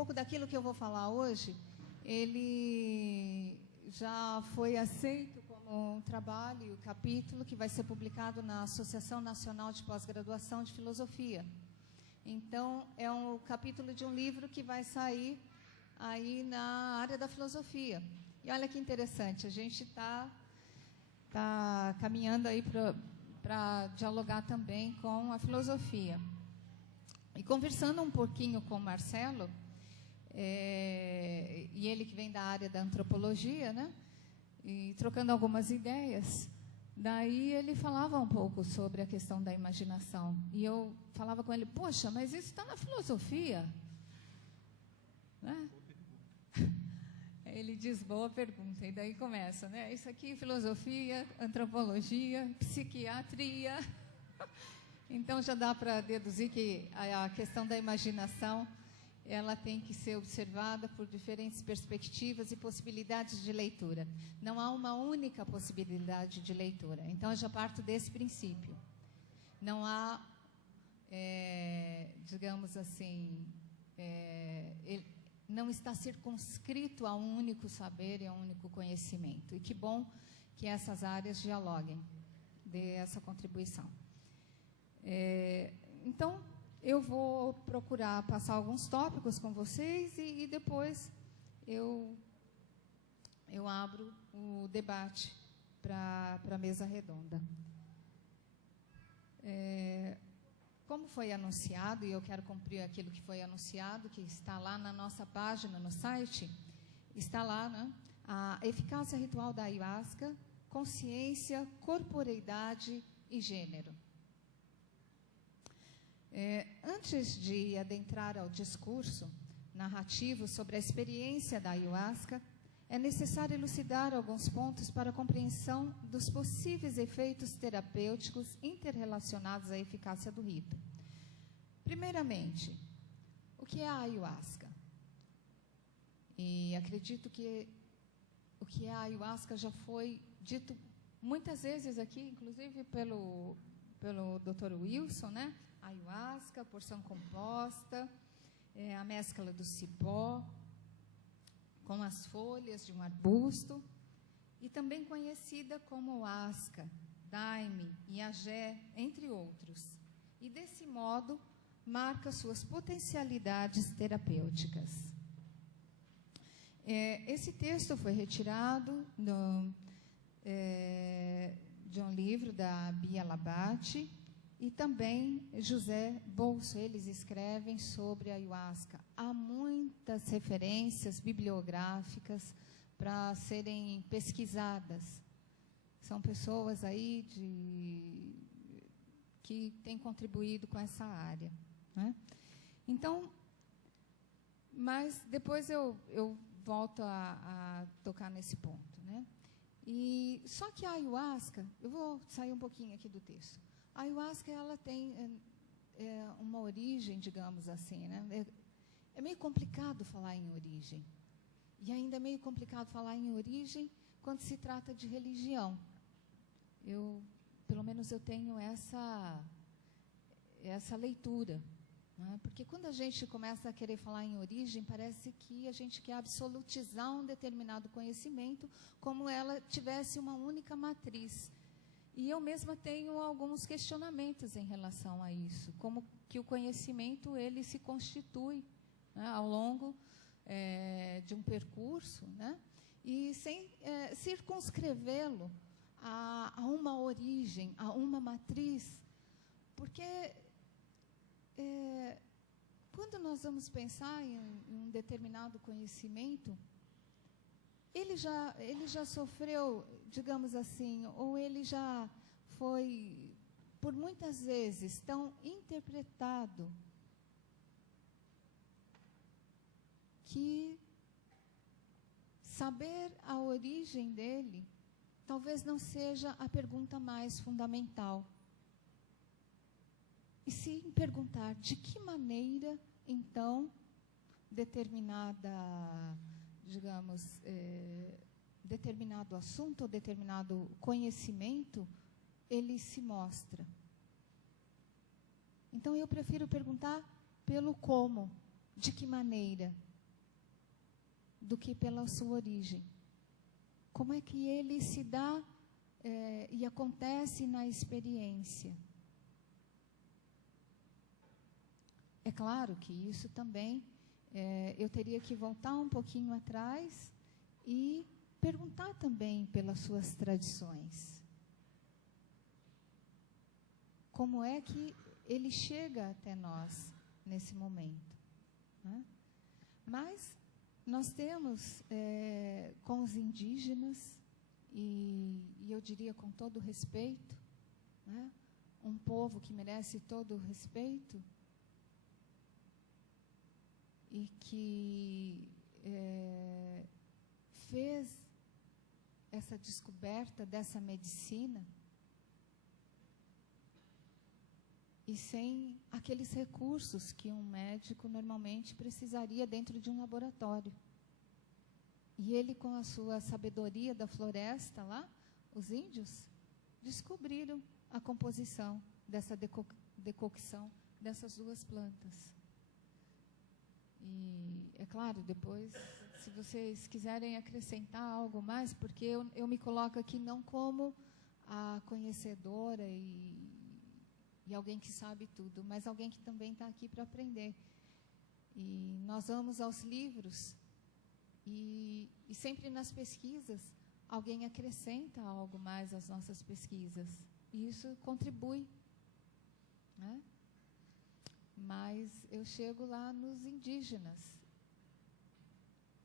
pouco daquilo que eu vou falar hoje, ele já foi aceito como um trabalho, capítulo que vai ser publicado na Associação Nacional de Pós-Graduação de Filosofia. Então, é um capítulo de um livro que vai sair aí na área da filosofia. E olha que interessante, a gente está caminhando aí para dialogar também com a filosofia. E conversando um pouquinho com o Marcelo, e ele que vem da área da antropologia, né? E trocando algumas ideias, daí ele falava um pouco sobre a questão da imaginação. E eu falava com ele, poxa, mas isso está na filosofia, né? Ele diz, boa pergunta. E daí começa, né? Isso aqui, filosofia, antropologia, psiquiatria. Então já dá para deduzir que a questão da imaginação, ela tem que ser observada por diferentes perspectivas e possibilidades de leitura. Não há uma única possibilidade de leitura. Então, eu já parto desse princípio. Não há, digamos assim, não está circunscrito a um único saber e a um único conhecimento. E que bom que essas áreas dialoguem, dê essa contribuição. Então, eu vou procurar passar alguns tópicos com vocês e depois eu abro o debate para a mesa redonda. Como foi anunciado, e eu quero cumprir aquilo que foi anunciado, que está lá na nossa página, no site, está lá, né, a eficácia ritual da ayahuasca, consciência, corporeidade e gênero. Antes de adentrar ao discurso narrativo sobre a experiência da ayahuasca, é necessário elucidar alguns pontos para a compreensão dos possíveis efeitos terapêuticos interrelacionados à eficácia do rito. Primeiramente, o que é a ayahuasca? E acredito que o que é a ayahuasca já foi dito muitas vezes aqui, inclusive pelo Dr. Wilson, né? Ayahuasca, porção composta, a mescla do cipó, com as folhas de um arbusto, e também conhecida como asca, daime, iagé, entre outros. E desse modo, marca suas potencialidades terapêuticas. Esse texto foi retirado de um livro da Bia Labate, e também José Bolso, eles escrevem sobre a ayahuasca. Há muitas referências bibliográficas para serem pesquisadas. São pessoas aí que têm contribuído com essa área, né? Então, mas depois eu volto a tocar nesse ponto, né? E só que a ayahuasca, eu vou sair um pouquinho aqui do texto. A ayahuasca, ela tem uma origem, digamos assim, né? É meio complicado falar em origem. E ainda é meio complicado falar em origem quando se trata de religião. Pelo menos eu tenho essa leitura, né? Porque quando a gente começa a querer falar em origem, parece que a gente quer absolutizar um determinado conhecimento como ela tivesse uma única matriz. E eu mesma tenho alguns questionamentos em relação a isso, como que o conhecimento ele se constitui, né, ao longo de um percurso, né, e sem circunscrevê-lo a uma origem, a uma matriz, porque quando nós vamos pensar em um determinado conhecimento, ele já sofreu, digamos assim, ou ele já foi, por muitas vezes, tão interpretado que saber a origem dele talvez não seja a pergunta mais fundamental. E sim perguntar de que maneira, então, digamos, determinado assunto ou determinado conhecimento, ele se mostra. Então, eu prefiro perguntar pelo como, de que maneira. do que pela sua origem. Como é que ele se dá e acontece na experiência? É claro que isso também, eu teria que voltar um pouquinho atrás e perguntar também pelas suas tradições. Como é que ele chega até nós nesse momento, né? Mas nós temos, com os indígenas, e eu diria com todo respeito, né, um povo que merece todo o respeito e que fez essa descoberta dessa medicina, e sem aqueles recursos que um médico normalmente precisaria dentro de um laboratório. E ele, com a sua sabedoria da floresta lá, os índios descobriram a composição dessa decocção dessas duas plantas. E, é claro, depois, se vocês quiserem acrescentar algo mais, porque eu me coloco aqui não como a conhecedora e alguém que sabe tudo, mas alguém que também está aqui para aprender. E nós vamos aos livros e sempre nas pesquisas alguém acrescenta algo mais às nossas pesquisas. E isso contribui, né? Mas eu chego lá nos indígenas.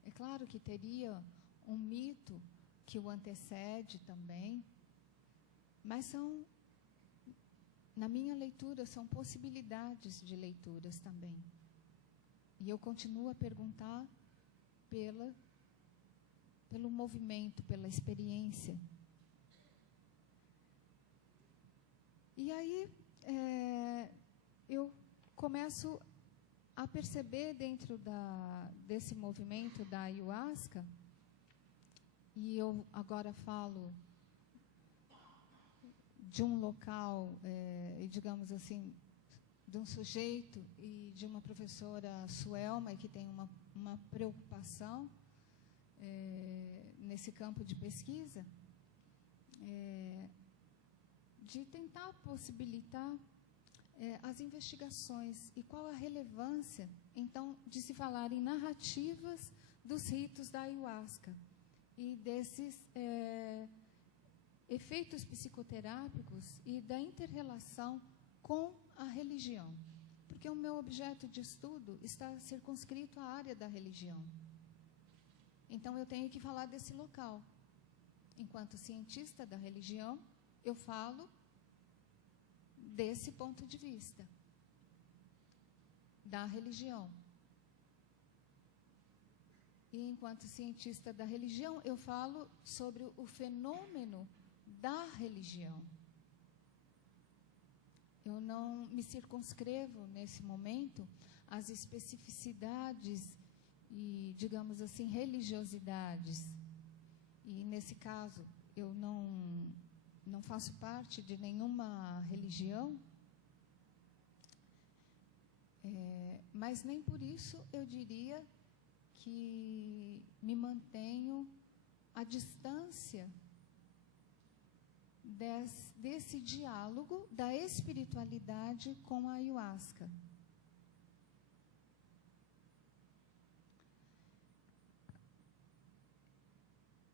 É claro que teria um mito que o antecede também, mas são, na minha leitura, são possibilidades de leituras também. E eu continuo a perguntar pelo movimento, pela experiência. E aí, eu começo a perceber dentro desse movimento da ayahuasca, e eu agora falo de um local, digamos assim, de um sujeito e de uma professora Suelma, que tem uma preocupação nesse campo de pesquisa, de tentar possibilitar as investigações e qual a relevância, então, de se falar em narrativas dos ritos da ayahuasca e desses efeitos psicoterápicos e da inter-relação com a religião. Porque o meu objeto de estudo está circunscrito à área da religião. Então, eu tenho que falar desse local. Enquanto cientista da religião, eu falo desse ponto de vista, da religião. E, enquanto cientista da religião, eu falo sobre o fenômeno da religião. Eu não me circunscrevo, nesse momento, às especificidades e, digamos assim, religiosidades. E, nesse caso, eu não faço parte de nenhuma religião, mas nem por isso eu diria que me mantenho à distância desse diálogo da espiritualidade com a ayahuasca.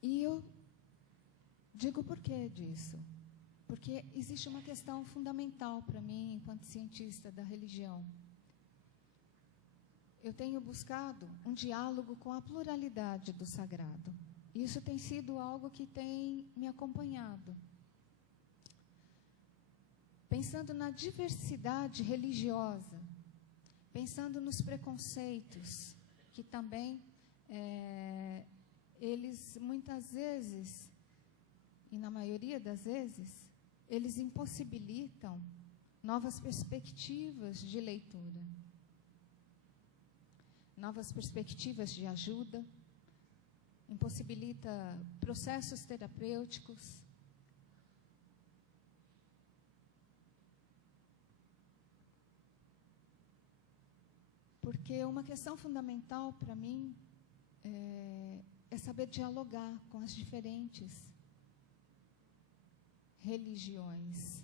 E eu digo por que disso. Porque existe uma questão fundamental para mim, enquanto cientista da religião. Eu tenho buscado um diálogo com a pluralidade do sagrado. Isso tem sido algo que tem me acompanhado. Pensando na diversidade religiosa, pensando nos preconceitos, que também eles muitas vezes, e na maioria das vezes, eles impossibilitam novas perspectivas de leitura, novas perspectivas de ajuda, impossibilita processos terapêuticos. Porque uma questão fundamental para mim é saber dialogar com as diferentes religiões.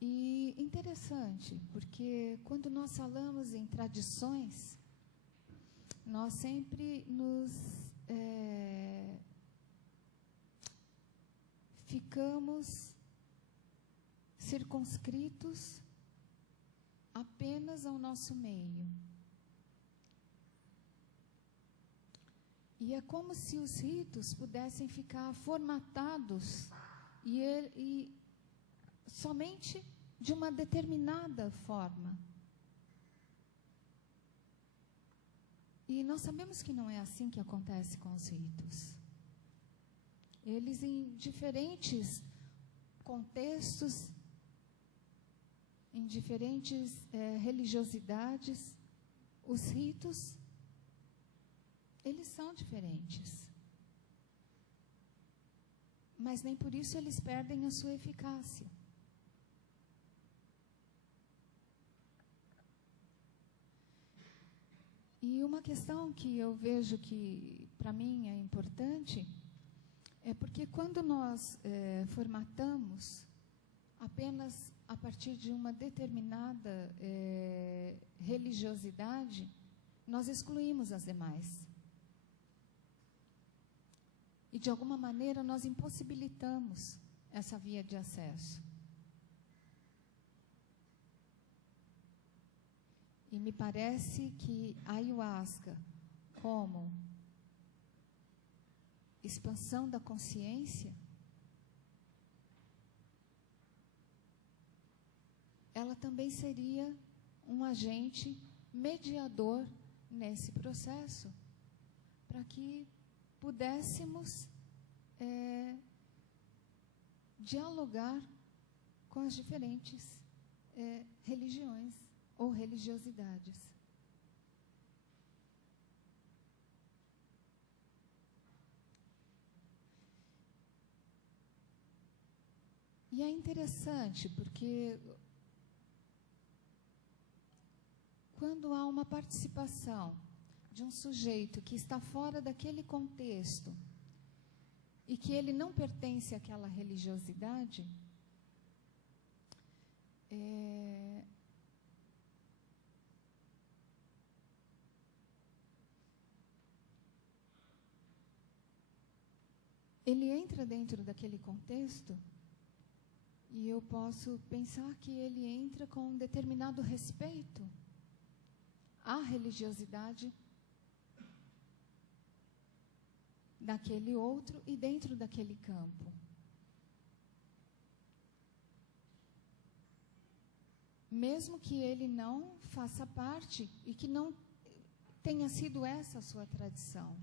E interessante, porque quando nós falamos em tradições, nós sempre nos ficamos circunscritos apenas ao nosso meio. E é como se os ritos pudessem ficar formatados e somente de uma determinada forma. E nós sabemos que não é assim que acontece com os ritos. Eles, em diferentes contextos, em diferentes religiosidades, os ritos, eles são diferentes. Mas nem por isso eles perdem a sua eficácia. E uma questão que eu vejo que, para mim, é importante, é porque quando nós formatamos apenas a partir de uma determinada religiosidade, nós excluímos as demais. E, de alguma maneira, nós impossibilitamos essa via de acesso. E me parece que a ayahuasca, como expansão da consciência, ela também seria um agente mediador nesse processo, para que pudéssemos dialogar com as diferentes religiões ou religiosidades. E é interessante porque quando há uma participação de um sujeito que está fora daquele contexto e que ele não pertence àquela religiosidade, ele entra dentro daquele contexto e eu posso pensar que ele entra com um determinado respeito à religiosidade daquele outro e dentro daquele campo. Mesmo que ele não faça parte e que não tenha sido essa a sua tradição.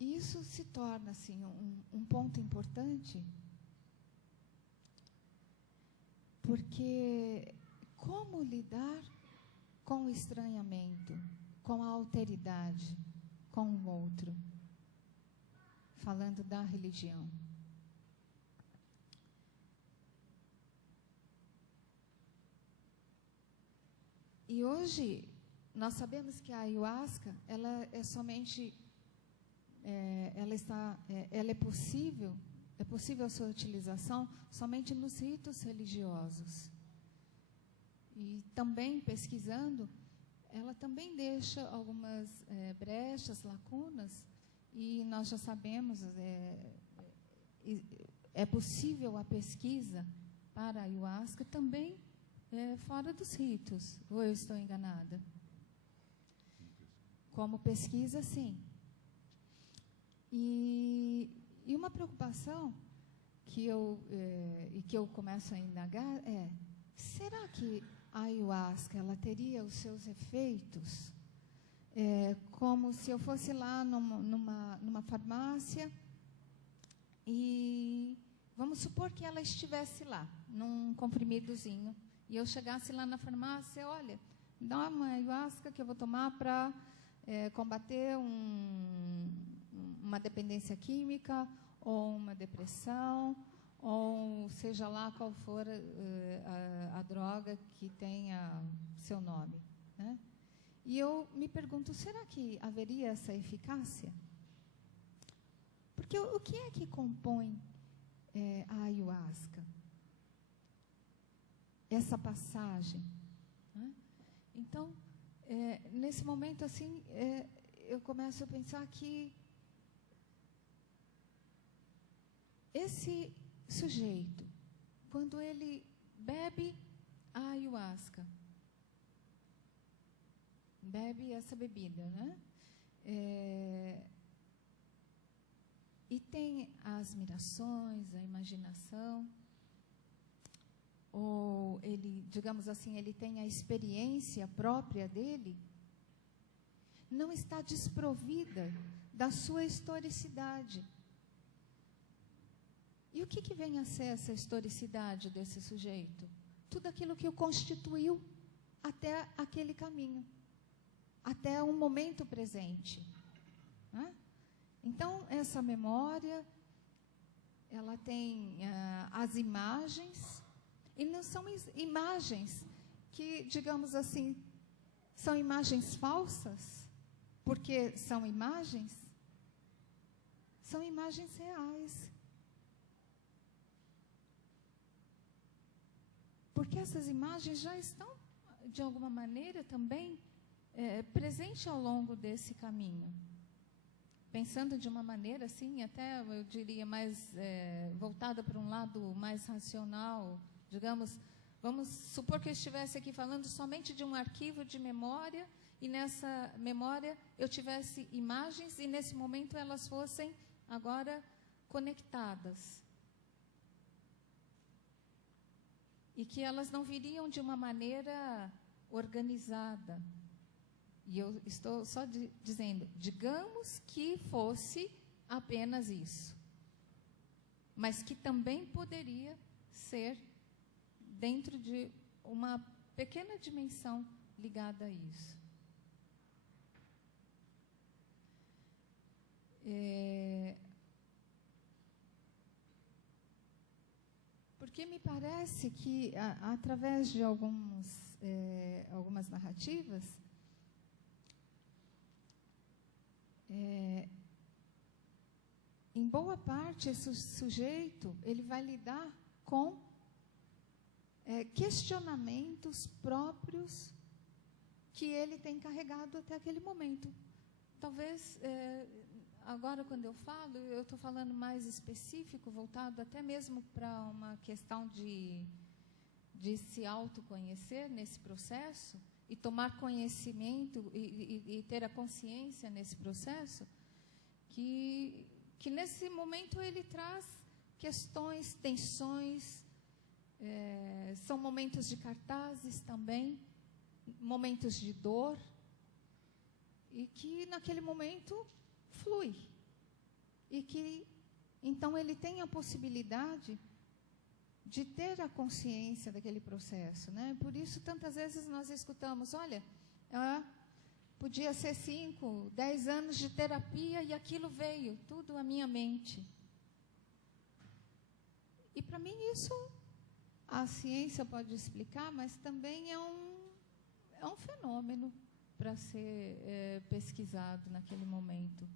Isso se torna assim, um ponto importante, porque como lidar com o estranhamento, com a alteridade, com o outro, falando da religião. E hoje, nós sabemos que a ayahuasca, ela é somente, ela é possível a sua utilização somente nos ritos religiosos. E também, pesquisando, ela também deixa algumas brechas, lacunas, e nós já sabemos, é possível a pesquisa para a ayahuasca também fora dos ritos, ou eu estou enganada? Como pesquisa, sim. E uma preocupação que eu começo a indagar é, será que a ayahuasca ela teria os seus efeitos como se eu fosse lá numa farmácia e vamos supor que ela estivesse lá, num comprimidozinho, e eu chegasse lá na farmácia, olha, dá uma ayahuasca que eu vou tomar para combater uma dependência química, ou uma depressão, ou seja lá qual for a droga que tenha seu nome, né? E eu me pergunto, será que haveria essa eficácia? Porque o que é que compõe a ayahuasca? Essa passagem, né? Então, nesse momento, assim, eu começo a pensar que esse sujeito, quando ele bebe a ayahuasca, bebe essa bebida, né? E tem as mirações, a imaginação, ou ele, digamos assim, ele tem a experiência própria dele, não está desprovida da sua historicidade. E o que vem a ser essa historicidade desse sujeito? Tudo aquilo que o constituiu até aquele caminho, até o momento presente, né? Então, essa memória, ela tem as imagens, e não são imagens que, digamos assim, são imagens falsas, porque são imagens reais. Porque essas imagens já estão, de alguma maneira, também presentes ao longo desse caminho. Pensando de uma maneira, assim, até, eu diria, mais voltada para um lado mais racional, digamos, vamos supor que eu estivesse aqui falando somente de um arquivo de memória, e nessa memória eu tivesse imagens, e nesse momento elas fossem agora conectadas. E que elas não viriam de uma maneira organizada. E eu estou só dizendo, digamos que fosse apenas isso. Mas que também poderia ser dentro de uma pequena dimensão ligada a isso. Porque me parece que, através de algumas narrativas, em boa parte, esse sujeito ele vai lidar com questionamentos próprios que ele tem carregado até aquele momento. Talvez, agora, quando eu falo, eu estou falando mais específico, voltado até mesmo para uma questão de se autoconhecer nesse processo, e tomar conhecimento e ter a consciência nesse processo, que nesse momento ele traz questões, tensões, são momentos de cartazes também, momentos de dor, e que naquele momento flui. E que, então, ele tem a possibilidade de ter a consciência daquele processo, né? Por isso, tantas vezes nós escutamos, olha, podia ser 5, 10 anos de terapia e aquilo veio, tudo à minha mente. E para mim isso, a ciência pode explicar, mas também é um fenômeno para ser pesquisado naquele momento.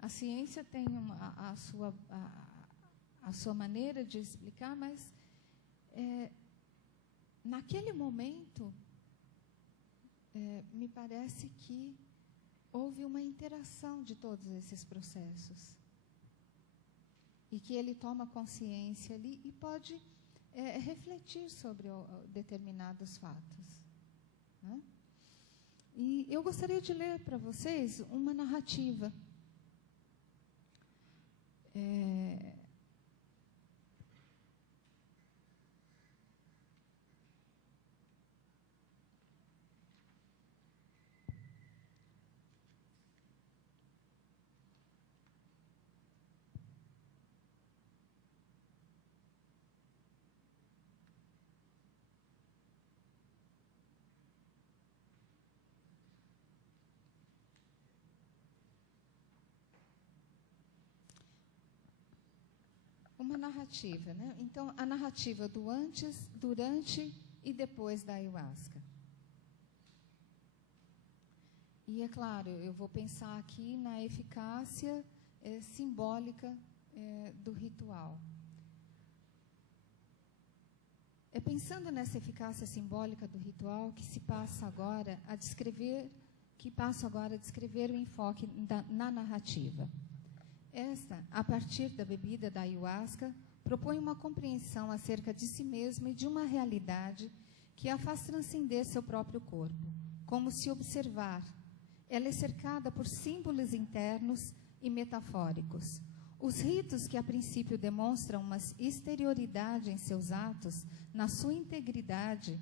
A ciência tem a sua maneira de explicar, mas naquele momento me parece que houve uma interação de todos esses processos, e que ele toma consciência ali e pode refletir sobre determinados fatos, né? E eu gostaria de ler para vocês uma narrativa narrativa, né? Então, a narrativa do antes, durante e depois da ayahuasca. E, é claro, eu vou pensar aqui na eficácia simbólica do ritual. É pensando nessa eficácia simbólica do ritual que passo agora a descrever o enfoque na narrativa. Esta, a partir da bebida da ayahuasca, propõe uma compreensão acerca de si mesmo e de uma realidade que a faz transcender seu próprio corpo, como se observar. Ela é cercada por símbolos internos e metafóricos. Os ritos que a princípio demonstram uma exterioridade em seus atos, na sua integridade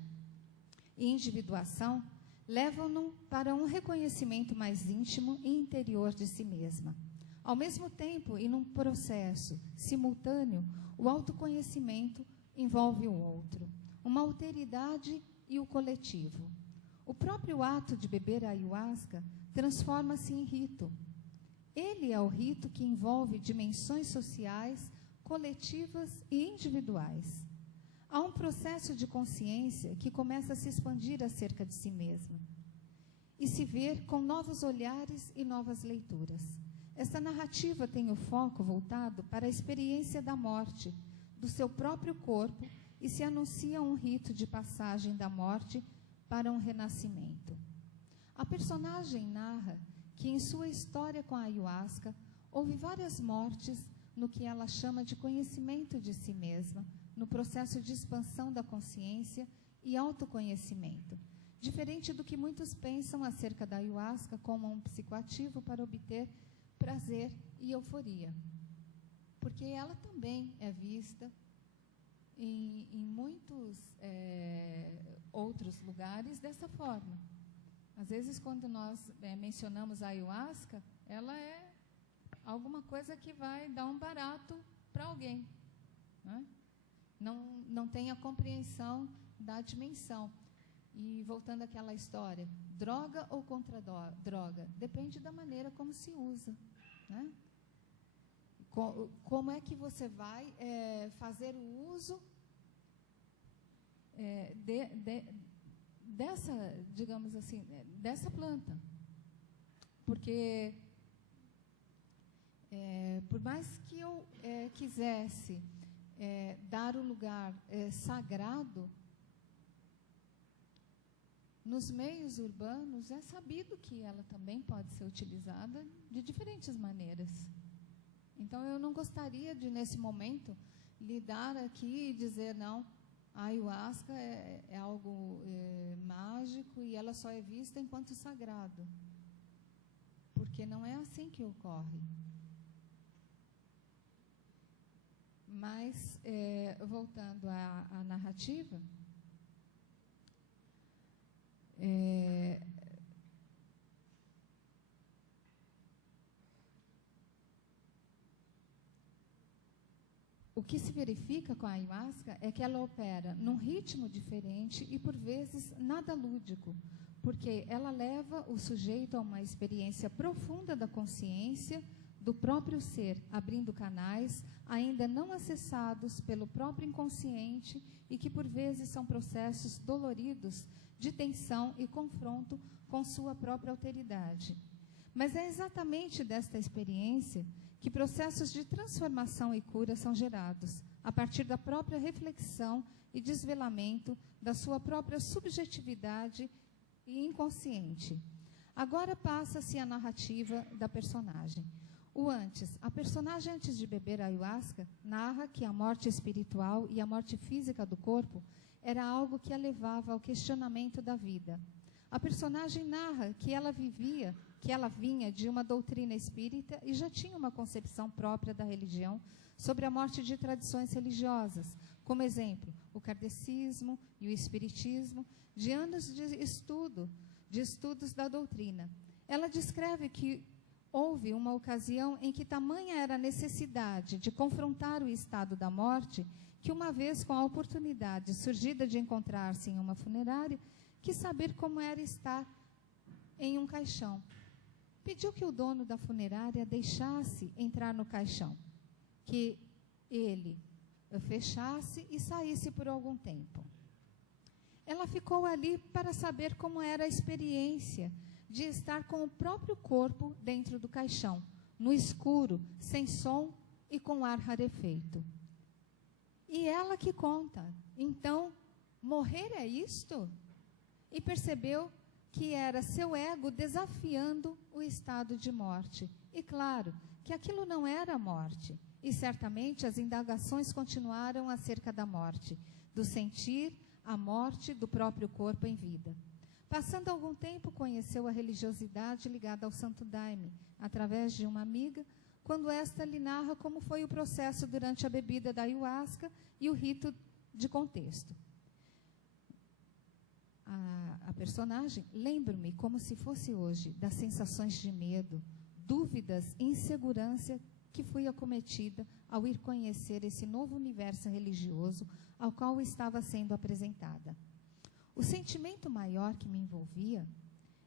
e individuação, levam-no para um reconhecimento mais íntimo e interior de si mesma. Ao mesmo tempo, e num processo simultâneo, o autoconhecimento envolve o outro, uma alteridade e o coletivo. O próprio ato de beber a ayahuasca transforma-se em rito. Ele é o rito que envolve dimensões sociais, coletivas e individuais. Há um processo de consciência que começa a se expandir acerca de si mesma e se ver com novos olhares e novas leituras. Esta narrativa tem o foco voltado para a experiência da morte, do seu próprio corpo, e se anuncia um rito de passagem da morte para um renascimento. A personagem narra que em sua história com a ayahuasca houve várias mortes no que ela chama de conhecimento de si mesma, no processo de expansão da consciência e autoconhecimento, diferente do que muitos pensam acerca da ayahuasca como um psicoativo para obter prazer e euforia, porque ela também é vista em muitos outros lugares dessa forma. Às vezes, quando nós mencionamos a ayahuasca, ela é alguma coisa que vai dar um barato para alguém, né? Não tem a compreensão da dimensão. E voltando àquela história, droga ou contra droga? Depende da maneira como se usa, né? Como é que você vai fazer o uso dessa, digamos assim, dessa planta? Porque, por mais que eu quisesse dar o lugar sagrado, nos meios urbanos é sabido que ela também pode ser utilizada de diferentes maneiras. Então, eu não gostaria de, nesse momento, lidar aqui e dizer, não, a ayahuasca é algo mágico e ela só é vista enquanto sagrado. Porque não é assim que ocorre. Mas, voltando à narrativa, o que se verifica com a ayahuasca é que ela opera num ritmo diferente e, por vezes, nada lúdico, porque ela leva o sujeito a uma experiência profunda da consciência, do próprio ser, abrindo canais ainda não acessados pelo próprio inconsciente e que, por vezes, são processos doloridos de tensão e confronto com sua própria alteridade. Mas é exatamente desta experiência que processos de transformação e cura são gerados, a partir da própria reflexão e desvelamento da sua própria subjetividade e inconsciente. Agora passa-se a narrativa da personagem. O antes. A personagem, antes de beber a ayahuasca, narra que a morte espiritual e a morte física do corpo era algo que a levava ao questionamento da vida. A personagem narra que ela vinha de uma doutrina espírita e já tinha uma concepção própria da religião sobre a morte de tradições religiosas, como exemplo, o kardecismo e o espiritismo, de anos de estudos da doutrina. Ela descreve que houve uma ocasião em que tamanha era a necessidade de confrontar o estado da morte, que uma vez com a oportunidade surgida de encontrar-se em uma funerária, quis saber como era estar em um caixão. Pediu que o dono da funerária deixasse entrar no caixão, que ele, fechasse e saísse por algum tempo. Ela ficou ali para saber como era a experiência de estar com o próprio corpo dentro do caixão, no escuro, sem som e com ar rarefeito. E ela que conta, então, morrer é isto? E percebeu que era seu ego desafiando o estado de morte. E claro, que aquilo não era morte. E certamente as indagações continuaram acerca da morte, do sentir, a morte do próprio corpo em vida. Passando algum tempo, conheceu a religiosidade ligada ao Santo Daime, através de uma amiga, quando esta lhe narra como foi o processo durante a bebida da ayahuasca e o rito de contexto. A personagem, lembro-me como se fosse hoje, das sensações de medo, dúvidas e insegurança que fui acometida ao ir conhecer esse novo universo religioso ao qual estava sendo apresentada. O sentimento maior que me envolvia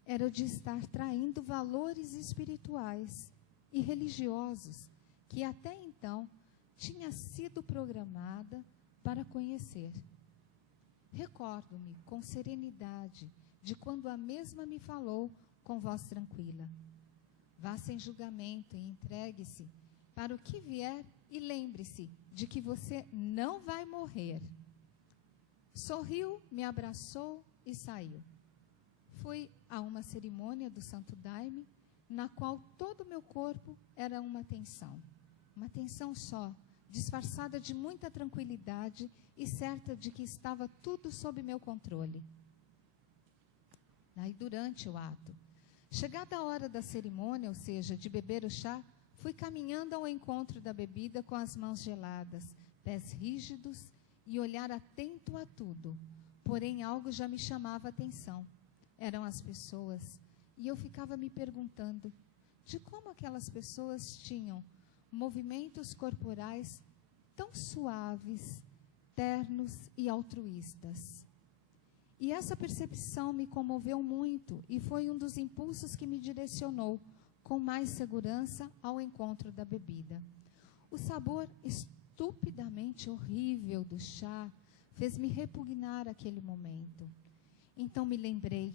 era o de estar traindo valores espirituais e religiosos que até então tinha sido programada para conhecer. Recordo-me com serenidade de quando a mesma me falou com voz tranquila: vá sem julgamento e entregue-se para o que vier e lembre-se de que você não vai morrer. Sorriu, me abraçou e saiu. Fui a uma cerimônia do Santo Daime, na qual todo o meu corpo era uma tensão só, disfarçada de muita tranquilidade e certa de que estava tudo sob meu controle. Aí, durante o ato, chegada a hora da cerimônia, ou seja, de beber o chá, fui caminhando ao encontro da bebida com as mãos geladas, pés rígidos e olhar atento a tudo. Porém, algo já me chamava a atenção. Eram as pessoas, e eu ficava me perguntando de como aquelas pessoas tinham movimentos corporais tão suaves, ternos e altruístas. E essa percepção me comoveu muito e foi um dos impulsos que me direcionou com mais segurança ao encontro da bebida. O sabor estupidamente horrível do chá fez-me repugnar aquele momento. Então me lembrei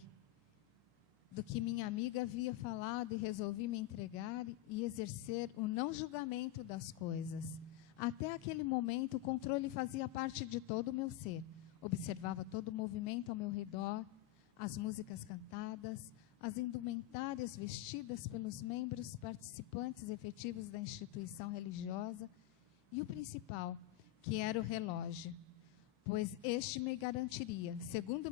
do que minha amiga havia falado e resolvi me entregar e exercer o não julgamento das coisas. Até aquele momento, o controle fazia parte de todo o meu ser. Observava todo o movimento ao meu redor, as músicas cantadas, as indumentárias vestidas pelos membros participantes efetivos da instituição religiosa e o principal, que era o relógio, pois este me garantiria, segundo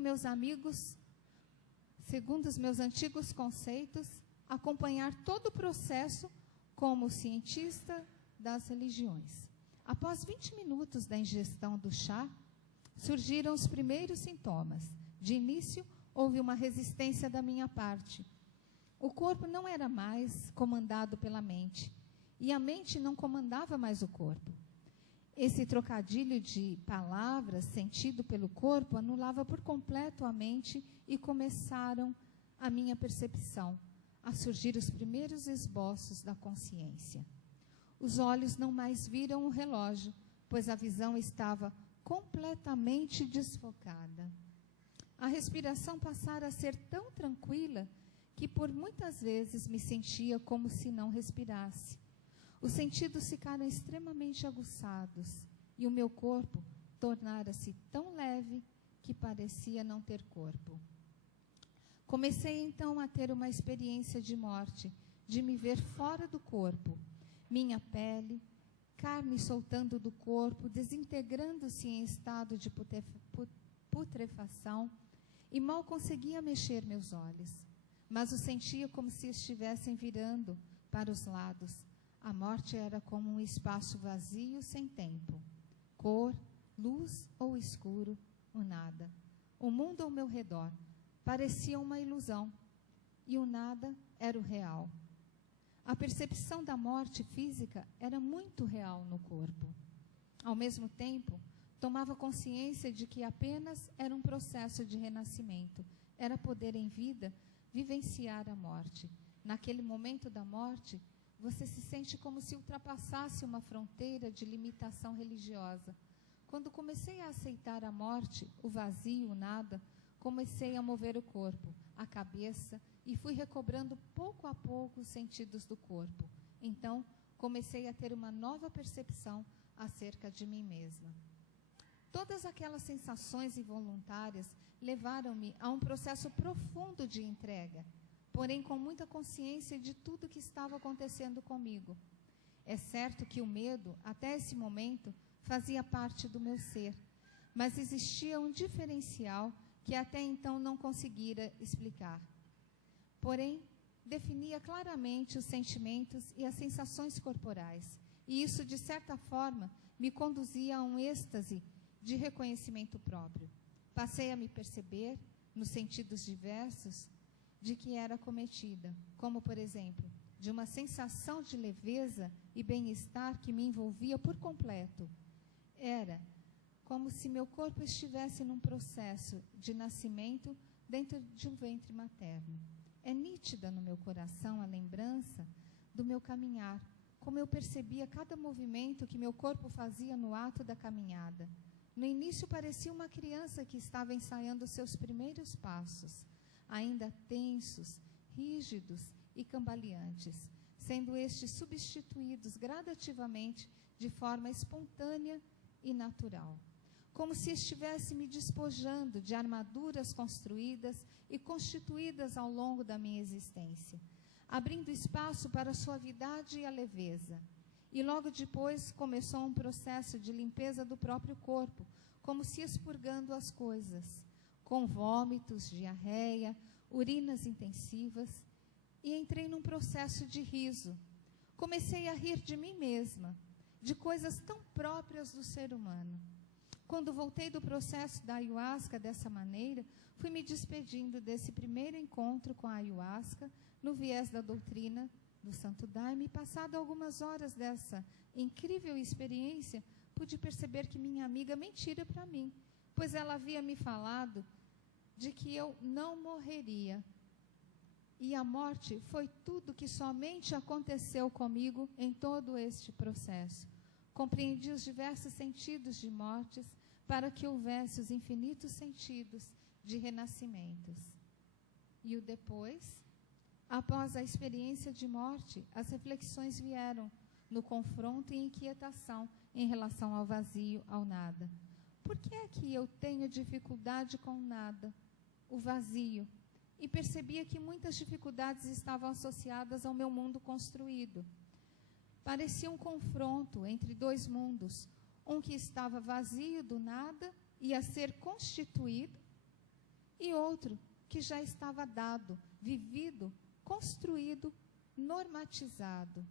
os meus antigos conceitos, acompanhar todo o processo como cientista das religiões. Após 20 minutos da ingestão do chá, surgiram os primeiros sintomas. De início, houve uma resistência da minha parte. O corpo não era mais comandado pela mente, e a mente não comandava mais o corpo. Esse trocadilho de palavras sentido pelo corpo anulava por completo a mente e começaram a minha percepção, a surgir os primeiros esboços da consciência. Os olhos não mais viram o relógio, pois a visão estava completamente desfocada. A respiração passara a ser tão tranquila que por muitas vezes me sentia como se não respirasse. Os sentidos ficaram extremamente aguçados e o meu corpo tornara-se tão leve que parecia não ter corpo. Comecei então a ter uma experiência de morte, de me ver fora do corpo, minha pele, carne soltando do corpo, desintegrando-se em estado de putrefação, e mal conseguia mexer meus olhos, mas o sentia como se estivessem virando para os lados. A morte era como um espaço vazio sem tempo, cor, luz ou escuro, o nada. O mundo ao meu redor parecia uma ilusão, e o nada era o real. A percepção da morte física era muito real no corpo. Ao mesmo tempo, tomava consciência de que apenas era um processo de renascimento. Era poder em vida vivenciar a morte. Naquele momento da morte, você se sente como se ultrapassasse uma fronteira de limitação religiosa, Quando comecei a aceitar a morte, o vazio, o nada, comecei a mover o corpo, a cabeça, e fui recobrando pouco a pouco os sentidos do corpo. Então, comecei a ter uma nova percepção acerca de mim mesma. Todas aquelas sensações involuntárias levaram-me a um processo profundo de entrega, porém com muita consciência de tudo que estava acontecendo comigo. É certo que o medo, até esse momento, fazia parte do meu ser, mas existia um diferencial que até então não conseguira explicar. Porém, definia claramente os sentimentos e as sensações corporais, e isso, de certa forma, me conduzia a um êxtase de reconhecimento próprio. Passei a me perceber, nos sentidos diversos, de que era acometida, como, por exemplo, de uma sensação de leveza e bem-estar que me envolvia por completo. Era como se meu corpo estivesse num processo de nascimento dentro de um ventre materno. É nítida no meu coração a lembrança do meu caminhar, como eu percebia cada movimento que meu corpo fazia no ato da caminhada. No início parecia uma criança que estava ensaiando seus primeiros passos, ainda tensos, rígidos e cambaleantes, sendo estes substituídos gradativamente de forma espontânea e natural, como se estivesse me despojando de armaduras construídas e constituídas ao longo da minha existência, abrindo espaço para a suavidade e a leveza. E logo depois começou um processo de limpeza do próprio corpo, como se expurgando as coisas, com vômitos, diarreia, urinas intensivas, e entrei num processo de riso. Comecei a rir de mim mesma, de coisas tão próprias do ser humano. Quando voltei do processo da ayahuasca dessa maneira, fui me despedindo desse primeiro encontro com a ayahuasca, no viés da doutrina do Santo Daime, e passado algumas horas dessa incrível experiência, pude perceber que minha amiga mentira para mim, pois ela havia me falado de que eu não morreria. E a morte foi tudo que somente aconteceu comigo em todo este processo. Compreendi os diversos sentidos de mortes para que houvesse os infinitos sentidos de renascimentos. E o depois? Após a experiência de morte, as reflexões vieram no confronto e inquietação em relação ao vazio, ao nada. Por que é que eu tenho dificuldade com o nada, o vazio? E percebia que muitas dificuldades estavam associadas ao meu mundo construído. Parecia um confronto entre dois mundos, um que estava vazio do nada, ia ser constituído, e outro que já estava dado, vivido, construído, normatizado.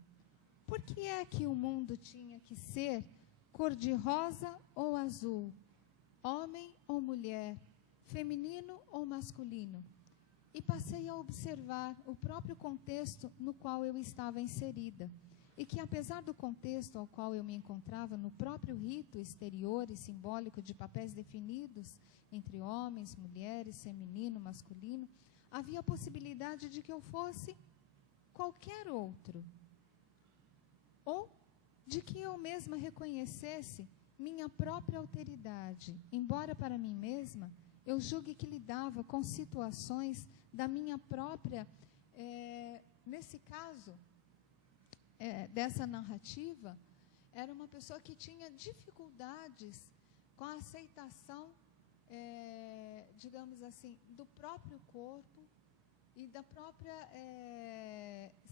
Por que é que o mundo tinha que ser cor-de-rosa ou azul, homem ou mulher, feminino ou masculino? E passei a observar o próprio contexto no qual eu estava inserida, e que, apesar do contexto ao qual eu me encontrava, no próprio rito exterior e simbólico de papéis definidos entre homens, mulheres, feminino, masculino, havia a possibilidade de que eu fosse qualquer outro, ou de que eu mesma reconhecesse minha própria alteridade, embora para mim mesma eu julgue que lidava com situações da minha própria, nesse caso, dessa narrativa, era uma pessoa que tinha dificuldades com a aceitação, digamos assim, do próprio corpo e da própria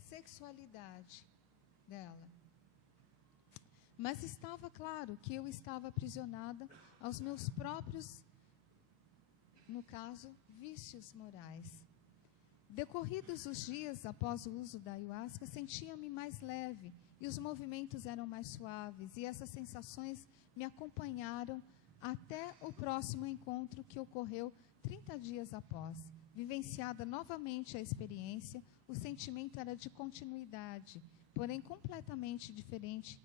sexualidade dela. Mas estava claro que eu estava aprisionada aos meus próprios, no caso, vícios morais. Decorridos os dias após o uso da ayahuasca, sentia-me mais leve e os movimentos eram mais suaves, e essas sensações me acompanharam até o próximo encontro que ocorreu 30 dias após. Vivenciada novamente a experiência, o sentimento era de continuidade, porém completamente diferente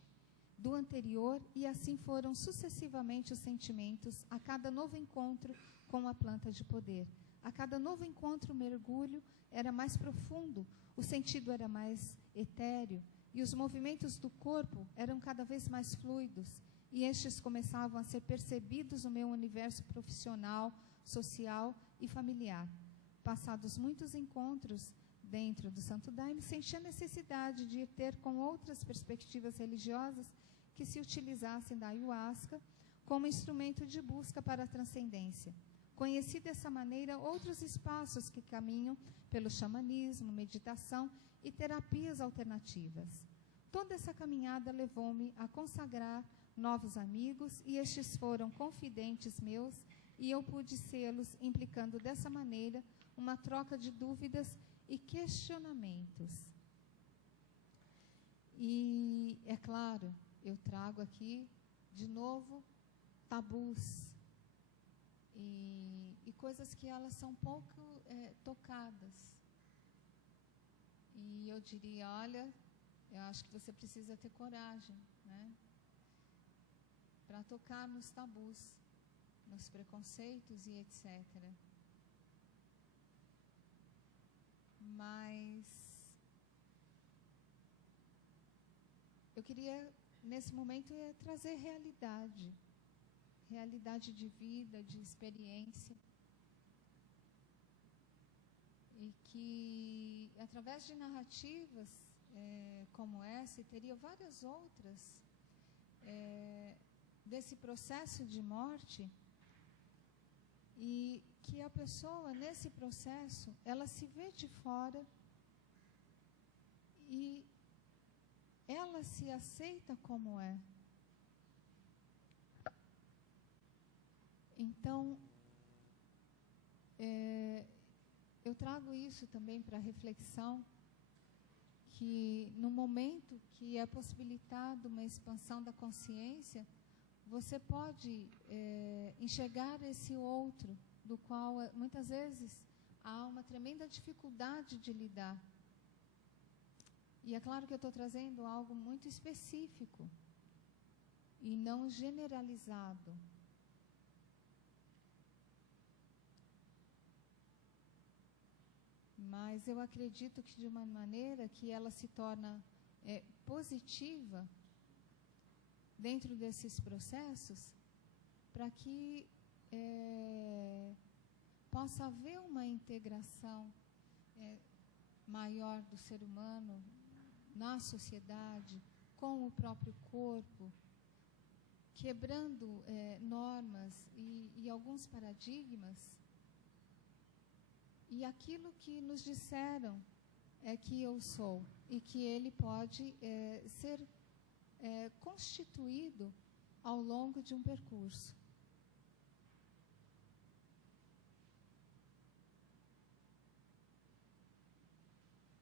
do anterior, e assim foram sucessivamente os sentimentos a cada novo encontro com a planta de poder. A cada novo encontro, o mergulho era mais profundo, o sentido era mais etéreo, e os movimentos do corpo eram cada vez mais fluidos, e estes começavam a ser percebidos no meu universo profissional, social e familiar. Passados muitos encontros dentro do Santo Daime, senti a necessidade de ter com outras perspectivas religiosas que se utilizassem da ayahuasca como instrumento de busca para a transcendência. Conheci dessa maneira outros espaços que caminham pelo xamanismo, meditação e terapias alternativas. Toda essa caminhada levou-me a consagrar novos amigos, e estes foram confidentes meus, e eu pude sê-los, implicando dessa maneira uma troca de dúvidas e questionamentos. E, é claro, eu trago aqui, de novo, tabus e coisas que elas são pouco tocadas. E eu diria, olha, eu acho que você precisa ter coragem, né, para tocar nos tabus, nos preconceitos e etc. Mas eu queria, nesse momento, trazer realidade de vida, de experiência, e que, através de narrativas como essa, e teria várias outras, desse processo de morte, e que a pessoa, nesse processo, ela se vê de fora e ela se aceita como é. Então, eu trago isso também para reflexão, que no momento que é possibilitado uma expansão da consciência, você pode enxergar esse outro, do qual muitas vezes há uma tremenda dificuldade de lidar. E é claro que eu estou trazendo algo muito específico e não generalizado. Mas eu acredito que de uma maneira que ela se torna positiva dentro desses processos, para que possa haver uma integração maior do ser humano na sociedade, com o próprio corpo, quebrando normas e alguns paradigmas. E aquilo que nos disseram é que eu sou, e que ele pode ser constituído ao longo de um percurso.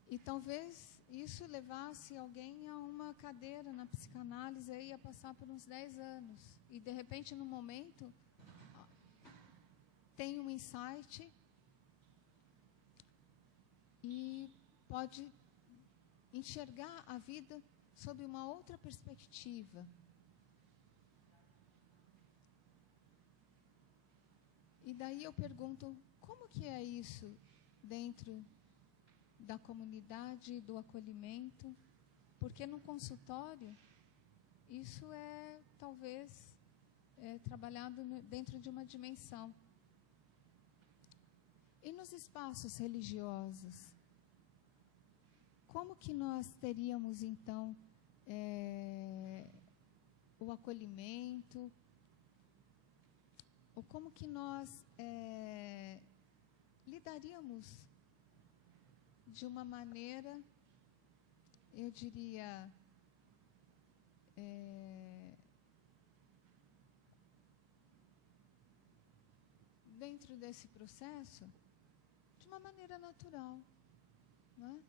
E talvez isso levasse alguém a uma cadeira na psicanálise e a passar por uns 10 anos. E, de repente, no momento, tem um insight e pode enxergar a vida sob uma outra perspectiva. E daí eu pergunto, como que é isso dentro da comunidade, do acolhimento? Porque no consultório, isso é, talvez, trabalhado dentro de uma dimensão. E nos espaços religiosos, como que nós teríamos, então, o acolhimento? Ou como que nós lidaríamos de uma maneira, eu diria, dentro desse processo, de uma maneira natural, não é?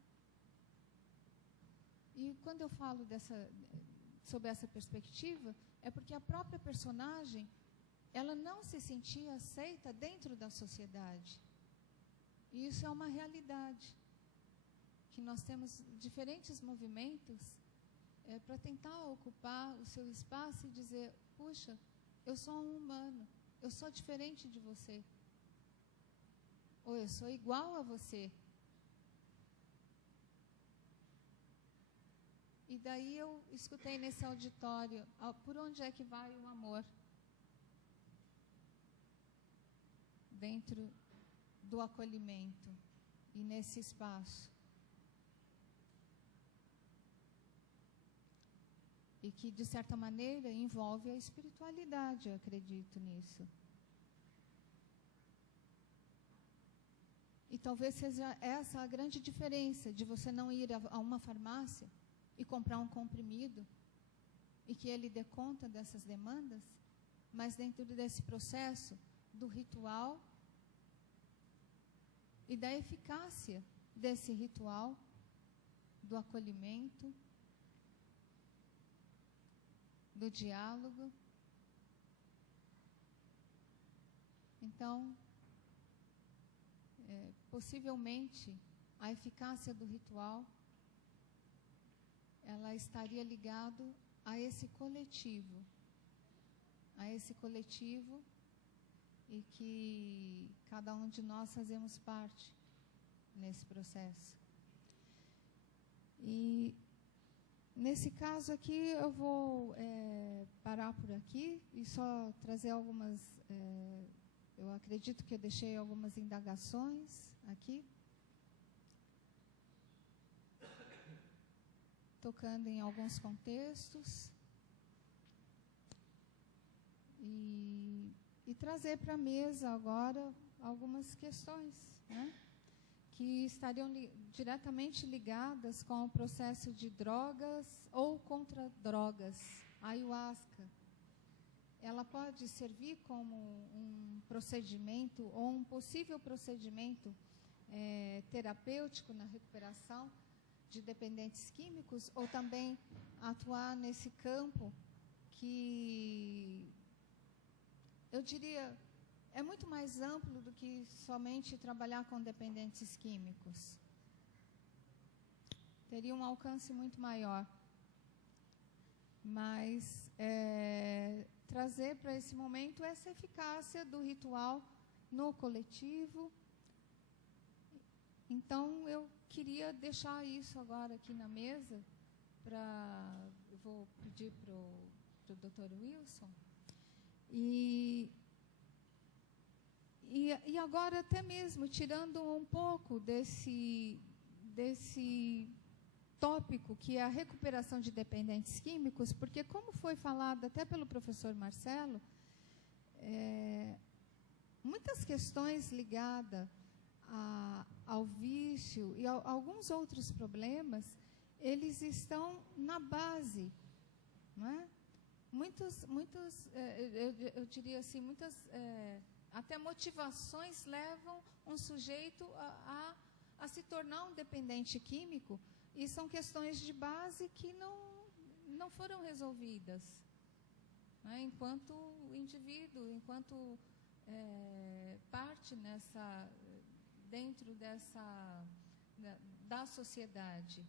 E quando eu falo sob essa perspectiva, é porque a própria personagem, ela não se sentia aceita dentro da sociedade. E isso é uma realidade, que nós temos diferentes movimentos para tentar ocupar o seu espaço e dizer, puxa, eu sou um humano, eu sou diferente de você, ou eu sou igual a você. E daí eu escutei nesse auditório, por onde é que vai o amor? Dentro do acolhimento e nesse espaço. E que, de certa maneira, envolve a espiritualidade, eu acredito nisso. E talvez seja essa a grande diferença de você não ir a uma farmácia e comprar um comprimido e que ele dê conta dessas demandas, mas dentro desse processo do ritual e da eficácia desse ritual, do acolhimento, do diálogo. Então, possivelmente, a eficácia do ritual, ela estaria ligado a esse coletivo e que cada um de nós fazemos parte nesse processo. E nesse caso aqui eu vou parar por aqui e só trazer algumas, eu acredito que eu deixei algumas indagações aqui, tocando em alguns contextos, e trazer para a mesa agora algumas questões, né, que estariam diretamente ligadas com o processo de drogas ou contra drogas. A ayahuasca, ela pode servir como um procedimento ou um possível procedimento terapêutico na recuperação de dependentes químicos, ou também atuar nesse campo que, eu diria, é muito mais amplo do que somente trabalhar com dependentes químicos. Teria um alcance muito maior. Mas trazer para esse momento essa eficácia do ritual no coletivo. Então, eu queria deixar isso agora aqui na mesa, eu vou pedir para o Dr. Wilson. E agora, até mesmo, tirando um pouco desse tópico, que é a recuperação de dependentes químicos, porque, como foi falado até pelo professor Marcelo, muitas questões ligadas ao vício e a alguns outros problemas, eles estão na base, não é? Eu diria assim, muitas até motivações levam um sujeito a se tornar um dependente químico, e são questões de base que não foram resolvidas, né, enquanto indivíduo, enquanto parte dentro da sociedade.